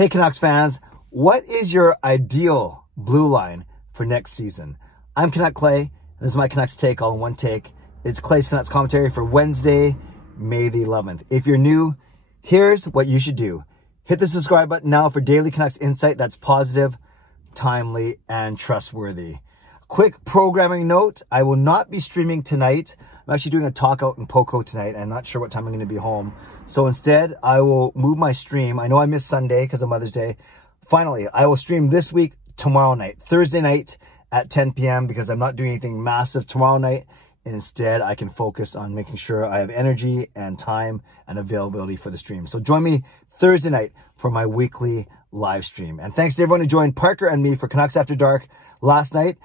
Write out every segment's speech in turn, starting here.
Hey Canucks fans, what is your ideal blue line for next season? I'm Canuck Clay, and this is my Canucks take all in one take. It's Clay's Canucks commentary for Wednesday, May the 11th. If you're new, here's what you should do. Hit the subscribe button now for daily Canucks insight that's positive, timely, and trustworthy. Quick programming note, I will not be streaming tonight. I'm actually doing a talk out in Poco tonight. I'm not sure what time I'm going to be home. So instead, I will move my stream. I know I missed Sunday because of Mother's Day. Finally, I will stream this week, tomorrow night, Thursday night at 10 p.m. because I'm not doing anything massive tomorrow night. Instead, I can focus on making sure I have energy and time and availability for the stream. So join me Thursday night for my weekly live stream. And thanks to everyone who joined Parker and me for Canucks After Dark last night.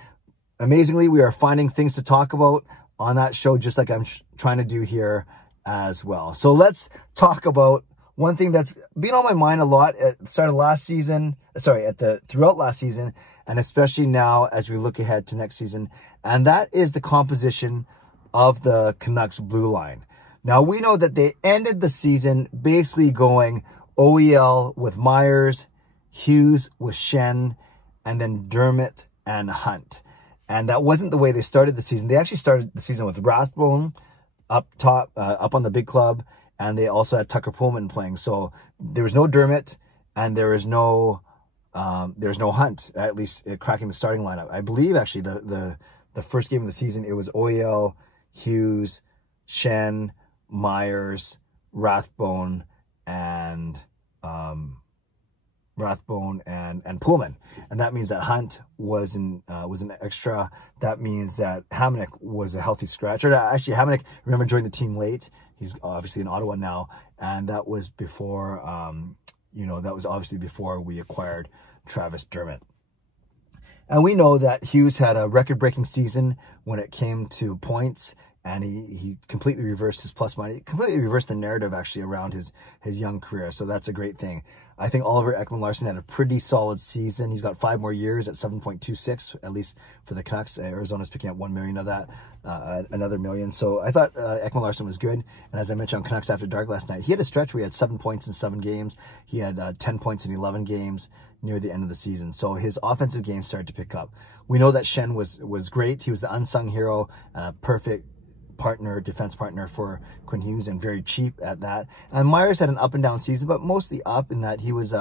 Amazingly, we are finding things to talk about on that show, just like I'm trying to do here as well. So let's talk about one thing that's been on my mind a lot at the start of last season, throughout last season, and especially now as we look ahead to next season, and that is the composition of the Canucks blue line. Now, we know that they ended the season basically going OEL with Myers, Hughes with Shen, and then Dermott and Hunt. And that wasn't the way they started the season. They actually started the season with Rathbun up top, up on the big club, and they also had Tucker Pullman playing. So there was no Dermott, and there was no Hunt, at least cracking the starting lineup. I believe actually the first game of the season, it was OEL, Hughes, Shen, Myers, Rathbun, and Pullman. And that means that Hunt was an extra. That means that Hamonic was a healthy scratch. Or actually, Hamonic, remember, joined the team late. He's obviously in Ottawa now. And that was before, that was obviously before we acquired Travis Dermott. And we know that Hughes had a record-breaking season when it came to points. And he completely reversed his plus money, completely reversed the narrative actually around his young career. So that's a great thing. I think Oliver Ekman-Larsson had a pretty solid season. He's got 5 more years at 7.26, at least for the Canucks. Arizona's picking up $1 million of that, another $1 million. So I thought Ekman-Larsson was good. And as I mentioned on Canucks After Dark last night, he had a stretch where he had 7 points in 7 games. He had 10 points in 11 games near the end of the season. So his offensive game started to pick up. We know that Shen was great. He was the unsung hero, perfect defense partner for Quinn Hughes, and very cheap at that. And Myers had an up and down season, but mostly up in that he was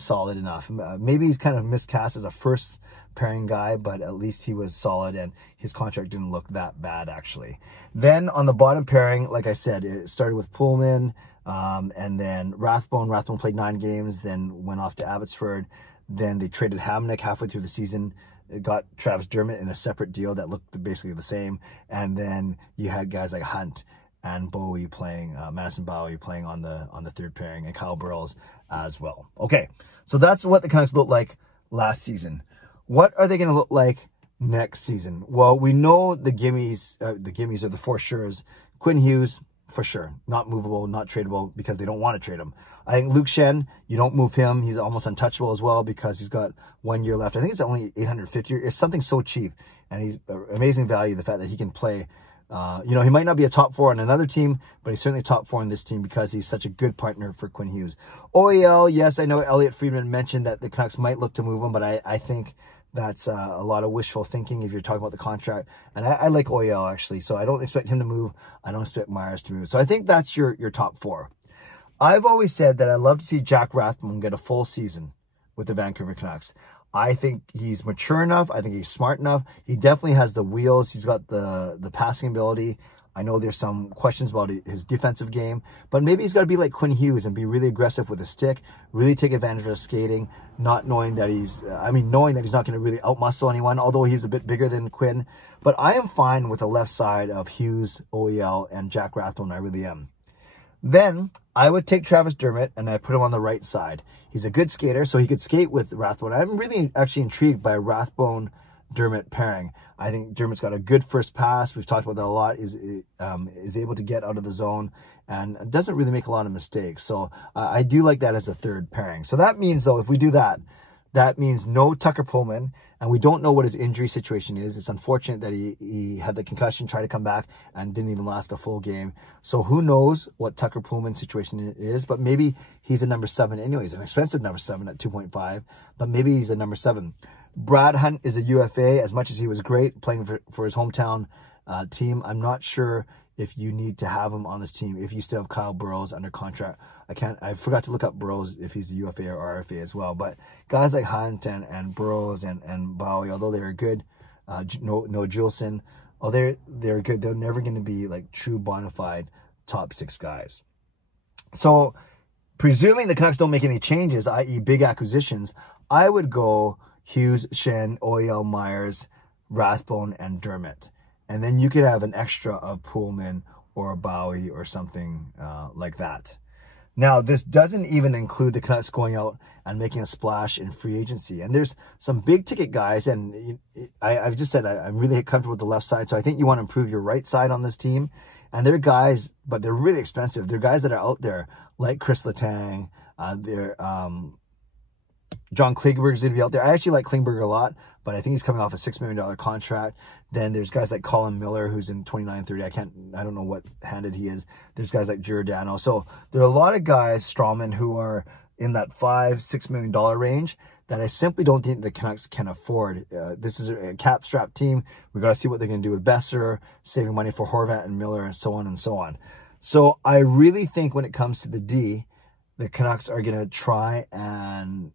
solid enough. Maybe he's kind of miscast as a first pairing guy, but at least he was solid, and his contract didn't look that bad actually. Then on the bottom pairing, like I said, it started with Pullman, and then Rathbun. Rathbun played 9 games, then went off to Abbotsford. Then they traded Hamonic halfway through the season. It got Travis Dermott in a separate deal that looked basically the same. And then you had guys like Hunt and Bowie playing, Madison Bowie playing on the third pairing, and Kyle Burrows as well. Okay, so that's what the Canucks looked like last season. What are they going to look like next season? Well, we know the gimmies are the for sures. Quinn Hughes, for sure, not movable, not tradable, because they don't want to trade him. I think Luke Shen, you don't move him. He's almost untouchable as well because he's got 1 year left. I think it's only $850. It's something so cheap, and he's amazing value. The fact that he can play, he might not be a top 4 on another team, but he's certainly top 4 on this team because he's such a good partner for Quinn Hughes. OEL, yes, I know Elliot Friedman mentioned that the Canucks might look to move him, but I think that's a lot of wishful thinking if you're talking about the contract. And I like OEL actually, so I don't expect him to move. I don't expect Myers to move. So I think that's your top 4. I've always said that I'd love to see Jack Rathbun get a full season with the Vancouver Canucks. I think he's mature enough. I think he's smart enough. He definitely has the wheels. He's got the passing ability. I know there's some questions about his defensive game, but maybe he's got to be like Quinn Hughes and be really aggressive with his stick, really take advantage of his skating, knowing that he's not going to really outmuscle anyone, although he's a bit bigger than Quinn. But I am fine with the left side of Hughes, OEL, and Jack Rathbun. I really am. Then I would take Travis Dermott and I put him on the right side. He's a good skater, so he could skate with Rathbun. I'm really actually intrigued by Rathbun Dermott pairing. I think Dermott's got a good first pass. We've talked about that a lot. Is able to get out of the zone and doesn't really make a lot of mistakes. So I do like that as a third pairing. So that means, though, if we do that, that means no Tucker Pullman, and we don't know what his injury situation is. It's unfortunate that he had the concussion, tried to come back, and didn't even last a full game. So who knows what Tucker Pullman's situation is, but maybe he's a number 7 anyways, an expensive number 7 at 2.5, but maybe he's a number 7. Brad Hunt is a UFA. As much as he was great playing for his hometown team, I'm not sure if you need to have him on this team if you still have Kyle Burrows under contract. I forgot to look up Burrows if he's a UFA or RFA as well. But guys like Hunt and Burrows and Bowie, although they're good, no Juleson, although they're good, they're never going to be like true bona fide top 6 guys. So presuming the Canucks don't make any changes, i.e. big acquisitions, I would go Hughes, Shen, Oyel, Myers, Rathbun, and Dermott. And then you could have an extra of Pullman or a Bowie or something like that. Now, this doesn't even include the Canucks going out and making a splash in free agency. And there's some big ticket guys. And I've just said I'm really comfortable with the left side. So I think you want to improve your right side on this team. And they're guys, but they're really expensive. They're guys that are out there like Chris Letang. John Klingberg's going to be out there. I actually like Klingberg a lot, but I think he's coming off a $6 million contract. Then there's guys like Colin Miller, who's in 29-30. I don't know what handed he is. There's guys like Giordano. So there are a lot of guys, Strawman, who are in that $5-6 million range that I simply don't think the Canucks can afford. This is a cap strap team. We got to see what they're going to do with Besser, saving money for Horvat and Miller, and so on and so on. So I really think when it comes to the D, the Canucks are going to try and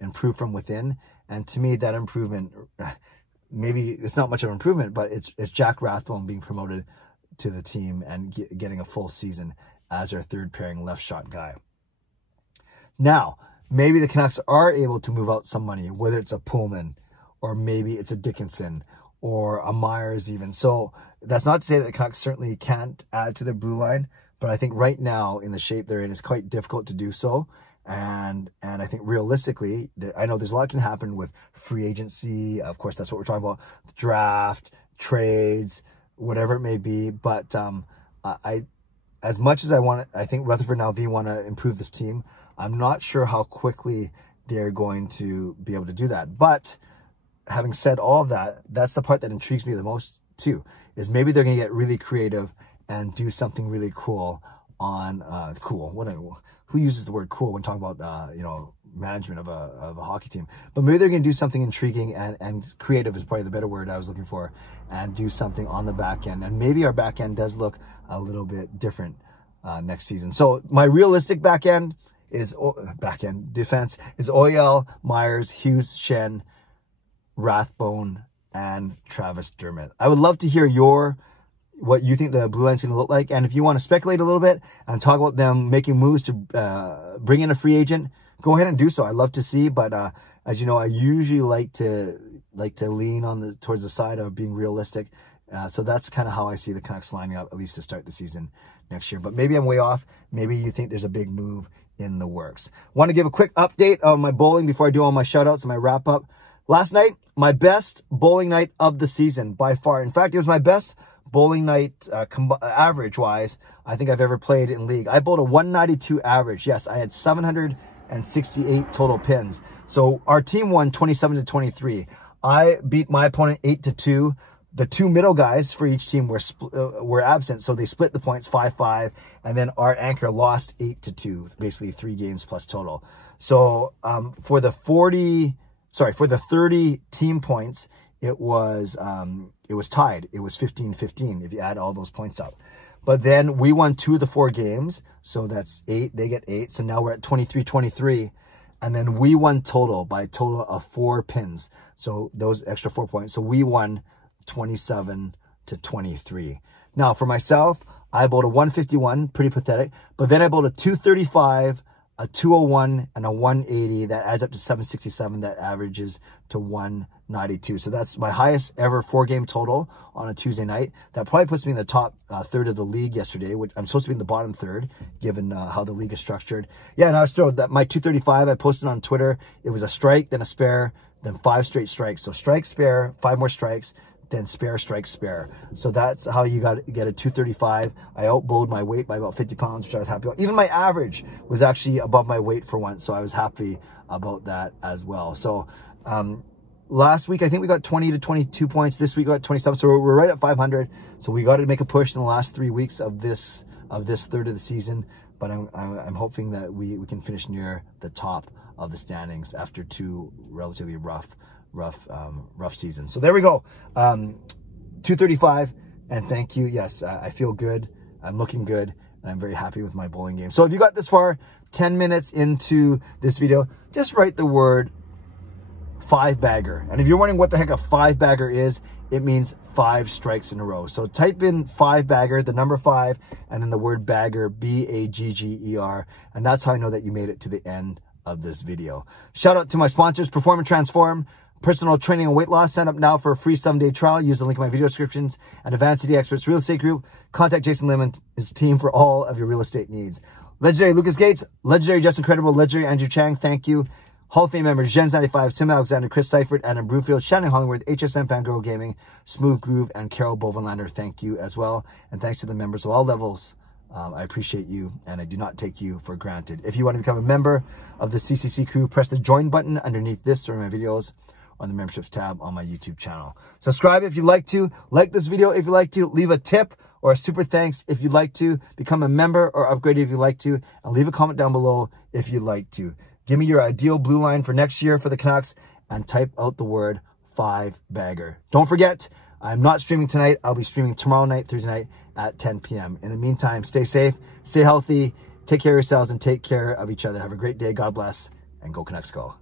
improve from within. And to me, that improvement, maybe it's not much of an improvement, but it's Jack Rathbun being promoted to the team and getting a full season as our third pairing left shot guy. Now, maybe the Canucks are able to move out some money, whether it's a Pullman or maybe it's a Dickinson or a Myers even. So that's not to say that the Canucks certainly can't add to the blue line, but I think right now in the shape they're in, it's quite difficult to do so. And I think realistically, I know there's a lot can happen with free agency. Of course, that's what we're talking about. Draft, trades, whatever it may be. But as much as I think Rutherford and LV want to improve this team, I'm not sure how quickly they're going to be able to do that. But having said all of that, that's the part that intrigues me the most too, is maybe they're going to get really creative and do something really cool on who uses the word cool when talking about management of a hockey team? But maybe they're going to do something intriguing and creative is probably the better word I was looking for, and do something on the back end. And maybe our back end does look a little bit different next season. So my realistic back end defense is Oyel, Myers, Hughes, Shen, Rathbun, and Travis Dermott. I would love to hear what you think the blue line's going to look like. And if you want to speculate a little bit and talk about them making moves to bring in a free agent, go ahead and do so. I love to see, but as you know, I usually like to lean towards the side of being realistic. So that's kind of how I see the Canucks lining up, at least to start the season next year. But maybe I'm way off. Maybe you think there's a big move in the works. Want to give a quick update on my bowling before I do all my shout-outs and my wrap-up. Last night, my best bowling night of the season by far. In fact, it was my best bowling night average-wise I think I've ever played in league. I bowled a 192 average. Yes, I had 768 total pins. So our team won 27-23. I beat my opponent 8-2. The two middle guys for each team were absent, so they split the points 5-5, and then our anchor lost 8-2, basically 3 games plus total. So for the 30 team points, it was tied. It was 15-15 if you add all those points up. But then we won 2 of the 4 games, so that's 8. They get 8. So now we're at 23-23, and then we won by a total of 4 pins. So those extra 4 points. So we won 27-23. Now for myself, I bowled a 151, pretty pathetic. But then I bowled a 235, a 201, and a 180. That adds up to 767. That averages to 192. So that's my highest ever 4-game total on a Tuesday night. That probably puts me in the top third of the league yesterday, which I'm supposed to be in the bottom third, given how the league is structured. Yeah, and I was thrilled that my 235, I posted on Twitter. It was a strike, then a spare, then 5 straight strikes. So strike, spare, 5 more strikes, then spare strikes spare. So that's how you get a 235. I outbowled my weight by about 50 pounds, which I was happy about. Even my average was actually above my weight for once, so I was happy about that as well. So last week, I think we got 20 to 22 points. This week we got 27, so we're right at 500. So we got to make a push in the last 3 weeks of this third of the season. But I'm hoping that we can finish near the top of the standings after 2 relatively rough seasons. So there we go. 235, and thank you. Yes, I feel good. I'm looking good, and I'm very happy with my bowling game. So if you got this far, 10 minutes into this video, just write the word 5-bagger. And if you're wondering what the heck a 5-bagger is, it means 5 strikes in a row. So type in 5-bagger, the number 5, and then the word bagger, B-A-G-G-E-R, and that's how I know that you made it to the end of this video. Shout out to my sponsors, Perform and Transform, personal training and weight loss. Sign up now for a free 7-day trial. Use the link in my video descriptions. And Advanced City Experts Real Estate Group. Contact Jason Lim and his team for all of your real estate needs. Legendary Lucas Gates, legendary Just Incredible, legendary Andrew Chang, thank you. Hall of Fame members, Jens95, Simalexander, Chris Seifried, and Broomfield, Shannon Hollingworth, Hsmfangirl Gaming, Smoovegroove, and Carol Bovenlander, thank you as well. And thanks to the members of all levels. I appreciate you, and I do not take you for granted. If you want to become a member of the CCC Crew, press the join button underneath this or my videos on the memberships tab on my YouTube channel. Subscribe if you'd like to. Like this video if you'd like to. Leave a tip or a super thanks if you'd like to. Become a member or upgrade if you'd like to. And leave a comment down below if you'd like to. Give me your ideal blue line for next year for the Canucks and type out the word 5-bagger. Don't forget, I'm not streaming tonight. I'll be streaming tomorrow night, Thursday night at 10 p.m. In the meantime, stay safe, stay healthy, take care of yourselves, and take care of each other. Have a great day. God bless, and go Canucks go.